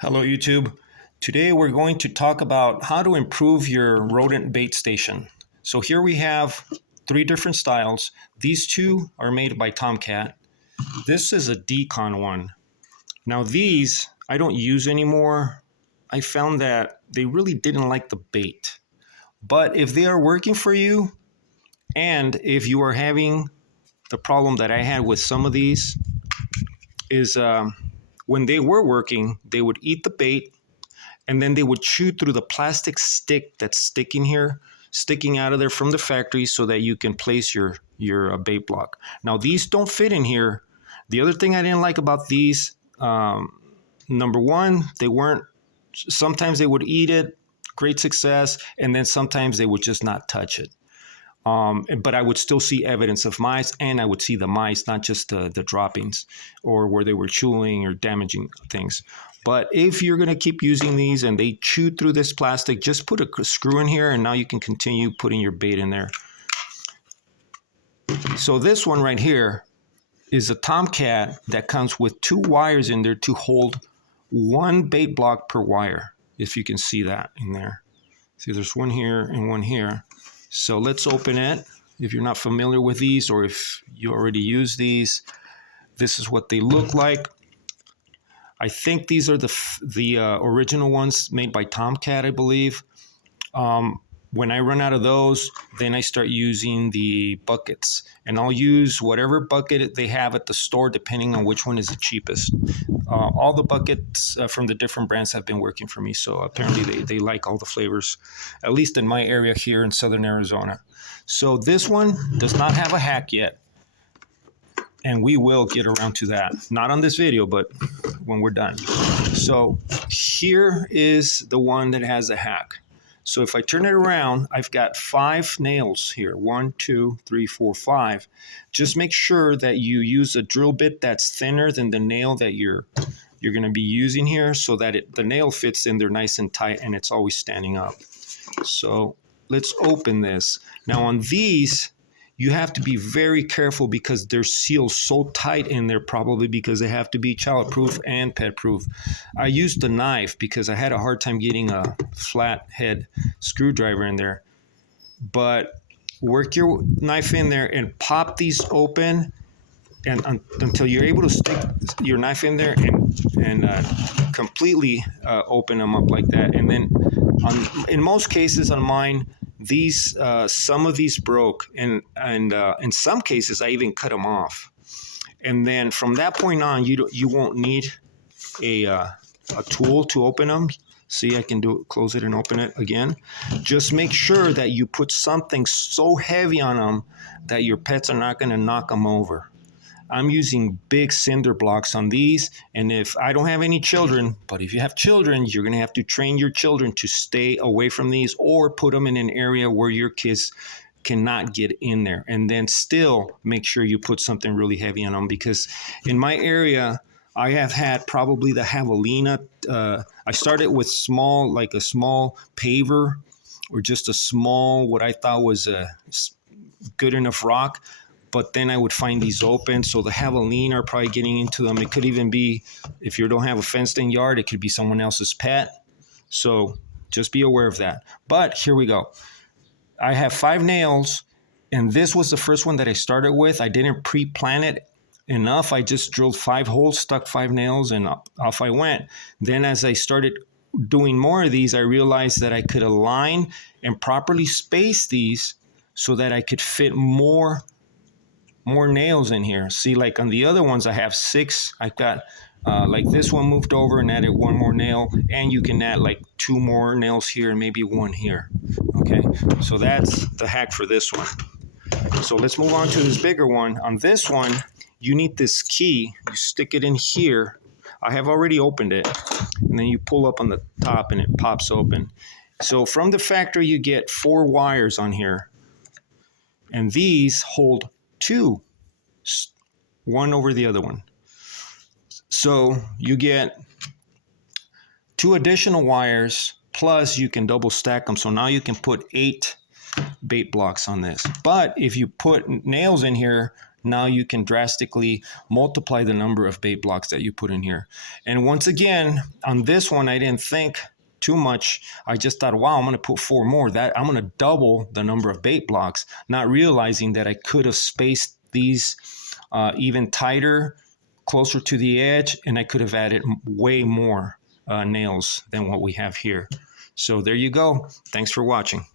Hello YouTube. Today we're going to talk about how to improve your rodent bait station. So here we have three different styles. These two are made by Tomcat. This is a Decon one. Now these I don't use anymore. I found that they really didn't like the bait. But if they are working for you, and if you are having the problem that I had with some of these, is when they were working, they would eat the bait and then they would chew through the plastic stick that's sticking out of there from the factory so that you can place your bait block. Now these don't fit in here. The other thing I didn't like about these, number one, sometimes they would eat it, great success, and then sometimes they would just not touch it. But I would still see evidence of mice, and I would see the mice, not just the droppings or where they were chewing or damaging things. But if you're going to keep using these and they chew through this plastic, just put a screw in here and now you can continue putting your bait in there. So this one right here is a Tomcat that comes with two wires in there to hold one bait block per wire, if you can see that in there. See, there's one here and one here. So let's open it. If you're not familiar with these or if you already use these, this is what they look like. I think these are the original ones made by Tomcat, I believe. When I run out of those, then I start using the buckets. And I'll use whatever bucket they have at the store, depending on which one is the cheapest. All the buckets from the different brands have been working for me. So apparently they like all the flavors, at least in my area here in Southern Arizona. So this one does not have a hack yet. And we will get around to that. Not on this video, but when we're done. So here is the one that has a hack. So if I turn it around, I've got 5 nails here. 1, 2, 3, 4, 5. Just make sure that you use a drill bit that's thinner than the nail that you're going to be using here, so that the nail fits in there nice and tight and it's always standing up. So let's open this. Now on these, you have to be very careful because they're sealed so tight in there, probably because they have to be child-proof and pet-proof. I used a knife because I had a hard time getting a flat head screwdriver in there. But work your knife in there and pop these open and until you're able to stick your knife in there and completely open them up like that. And then in most cases on mine, these some of these broke, and in some cases I even cut them off. And then from that point on, you won't need a tool to open them. See, I can close it and open it again. Just make sure that you put something so heavy on them that your pets are not going to knock them over. I'm using big cinder blocks on these, and if I don't have any children, but if you have children, you're going to have to train your children to stay away from these or put them in an area where your kids cannot get in there. And then still make sure you put something really heavy on them, because in my area, I have had probably the javelina. I started with like a small paver or just a small, what I thought was a good enough rock. But then I would find these open. So the javelina are probably getting into them. It could even be, if you don't have a fenced-in yard, it could be someone else's pet. So just be aware of that. But here we go. I have 5 nails, and this was the first one that I started with. I didn't pre-plan it enough. I just drilled 5 holes, stuck 5 nails, and off I went. Then as I started doing more of these, I realized that I could align and properly space these so that I could fit more nails in here. See, like on the other ones, I have 6. I've got like this one moved over and added 1 more nail, and you can add like 2 more nails here and maybe 1 here. Okay, so that's the hack for this one. So let's move on to this bigger one. On this one, you need this key. You stick it in here. I have already opened it, and then you pull up on the top and it pops open. So from the factory, you get 4 wires on here, and these hold 2, one over the other one. So you get 2 additional wires, plus you can double stack them. So now you can put 8 bait blocks on this. But if you put nails in here, now you can drastically multiply the number of bait blocks that you put in here. And once again, on this one, I didn't think too much. I just thought, wow, I'm going to put 4 more. That I'm going to double the number of bait blocks, not realizing that I could have spaced these even tighter, closer to the edge, and I could have added way more nails than what we have here. So there you go. Thanks for watching.